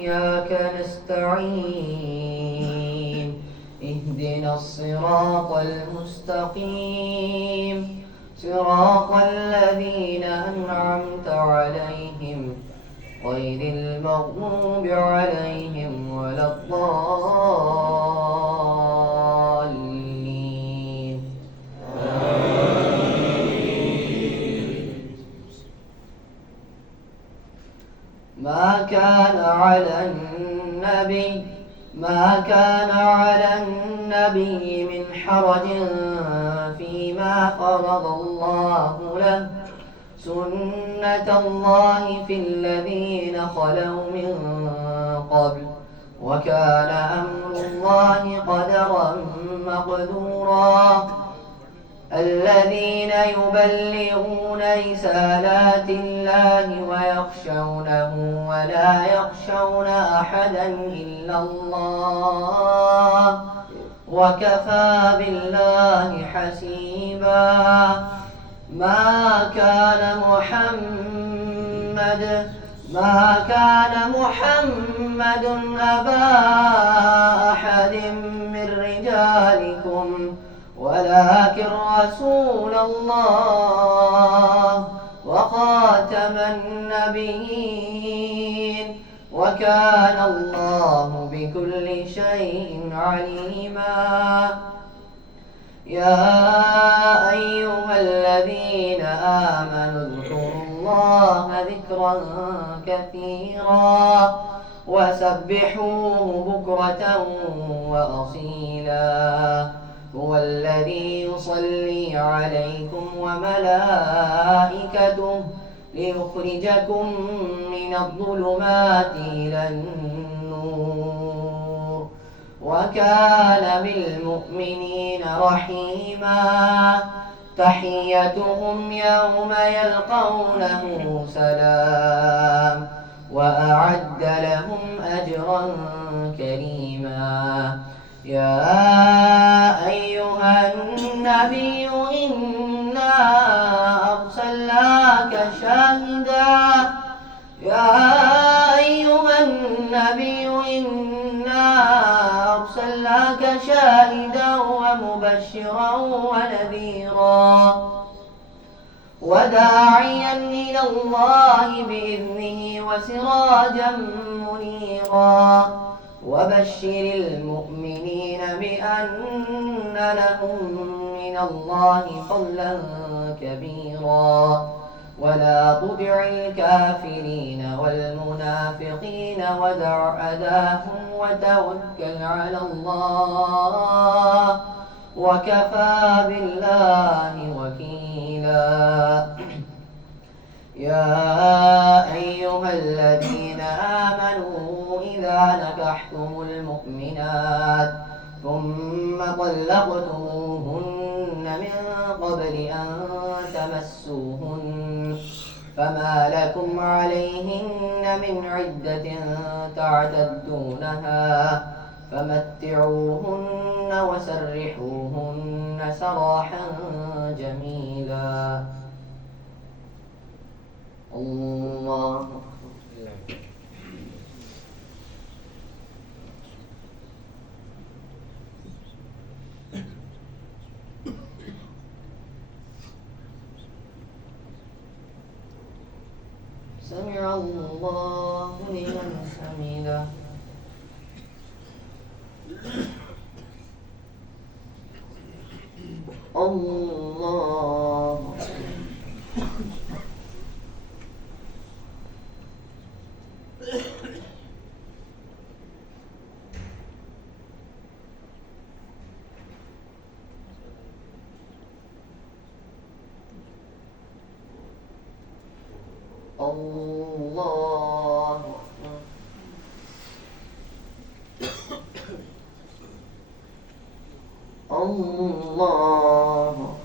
وإياك نستعين اهدنا الصراط المستقيم صراط الذين أنعمت عليهم غير المغضوب عليهم ولا الضالين ما كان على النبي من حرج فيما فرض الله له سنة الله في الذين خلوا من قبل وكان أمر الله قدرا مقدورا الذين يبلغون رسالات الله ويخشونه ولا يخشون أحدا إلا الله وكفى بالله حسيبا ما كان محمد أبا أحد من رجالكم ولكن رسول الله وخاتم النبيين وكان الله بكل شيء عليما يا أيها الذين آمنوا اذكروا الله ذكرا كثيرا وسبحوه بكرة وأصيلا هو الذي يصلي عليكم وملائكته ليخرجكم من الظلمات إلى النور وكان بالمؤمنين رحيما تحيتهم يوم يلقونه سلام وأعد لهم أجرا كريما يا أيها النبي إنا أرسلناك شاهدا ومبشرا ونذيرا وداعيا إلى الله بإذنه وسراجا منيرا وبشر المؤمنين بأن لهم من الله فضلا كبيرا ولا تطع الكافرين والمنافقين ودع أذاهم وتوكل على الله وكفى بالله وكيلا يا أيها الذين آمنوا إذا نكحتم المؤمنات ثم طلقتموهن من قبل أن تمسوهن فما لكم عليهن من عدة تعتدونها فمتعوهن وسرحوهن سراحا جميلا الله سمع الله لمن حمده الله الله الله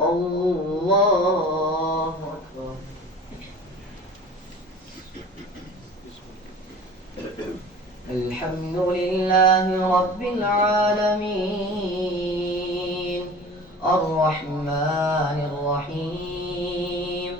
الله أكبر الحمد لله رب العالمين الرحمن الرحيم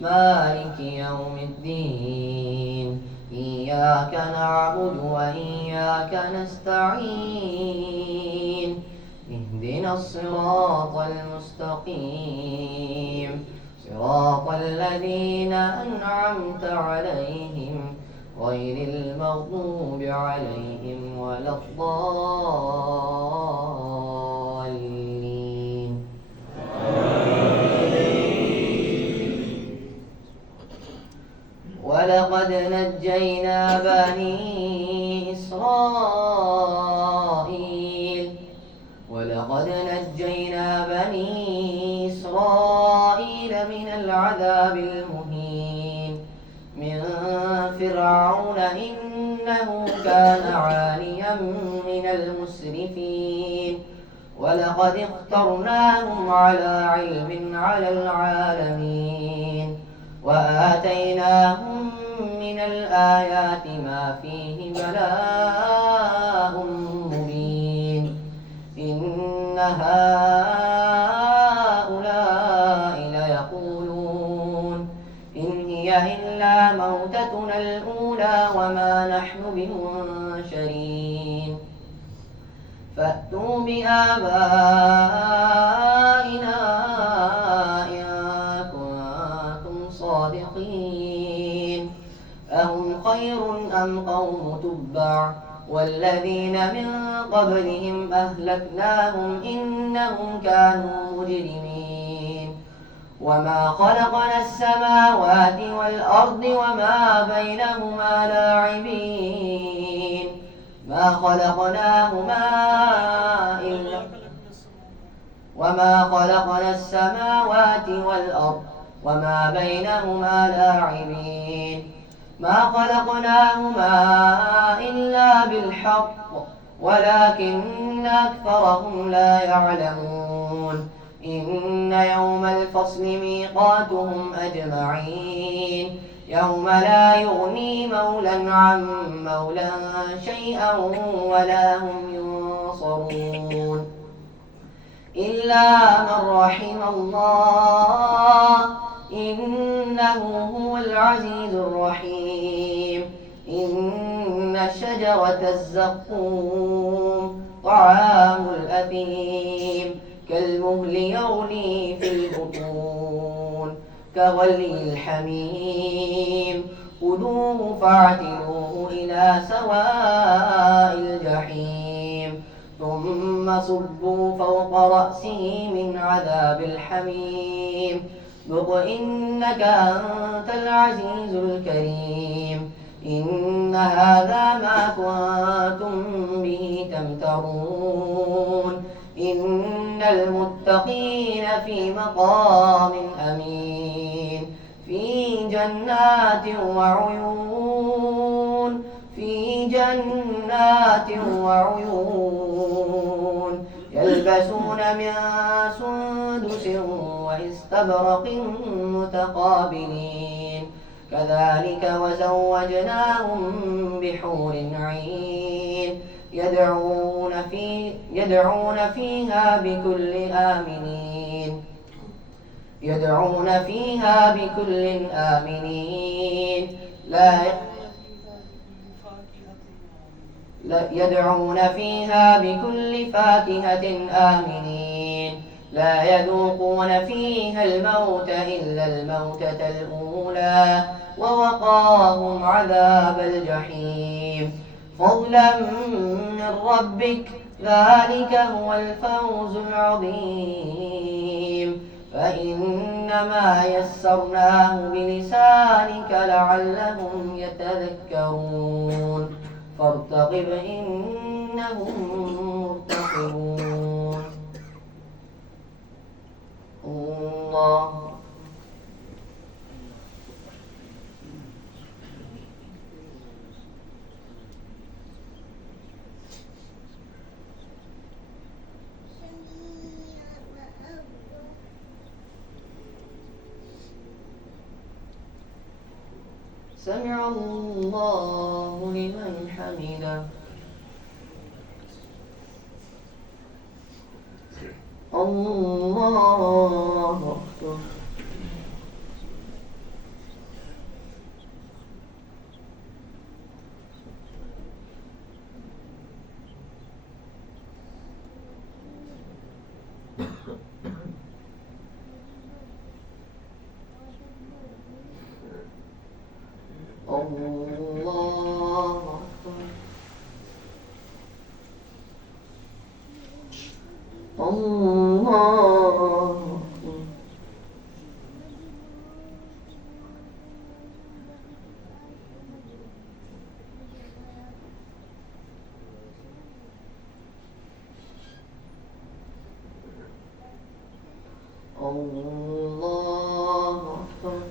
مالك يوم الدين إياك نعبد وإياك نستعين اهدنا الصراط المستقيم صراط الذين أنعمت عليهم غير المغضوب عليهم ولا الضالين. ولقد نجينا بني إسرائيل من العذاب المهين من فرعون إنه كان عاليا من المسرفين ولقد اخترناهم على علم على العالمين وآتيناهم من الآيات ما فيه بلاء مبين إن هؤلاء ليقولون إن هي إلا موتتنا الأولى وما نحن بمنشرين فأتوا بآبائنا إن كنتم صادقين أهم خير أم قوم تبع والذين من قبلهم أهلكناهم إنهم كانوا مجرمين وما خلقنا السماوات والأرض وما بينهما لاعبين وما خلقنا السماوات والأرض وما بينهما لاعبين ما خلقناهما إلا بالحق ولكن أكثرهم لا يعلمون إن يوم الفصل ميقاتهم أجمعين يوم لا يغني مولا عن مولا شيئا ولا هم ينصرون إلا من رحم الله إنه هو العزيز الرحيم إن شجرة الزقوم طعام الأثيم كالمهل يغلي في البطون كغلي الحميم خذوه فاعتلوه إلى سواء الجحيم ثم صبوا فوق رأسه من عذاب الحميم ذق إنك أنت العزيز الكريم إن هذا ما كنتم به تمترون إن المتقين في مقام أمين في جنات وعيون يلبسون من سندس واستبرق متقابلين كذلك وزوجناهم بحور عين يدعون فيها بكل آمنين يدعون فيها بكل فاكهة آمنين لا يذوقون فيها الموت إلا الموتة الأولى ووقاهم عذاب الجحيم فضلا من ربك ذلك هو الفوز العظيم فإنما يسرناه بلسانك لعلهم يتذكرون فارتقب إنهم مرتقبون الله سمع الله لمن حمده حميدا. الله أكبر. الله أكبر. الله أكبر. الله أكبر.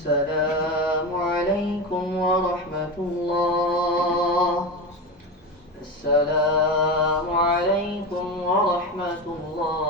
السلام عليكم ورحمة الله. السلام عليكم ورحمة الله.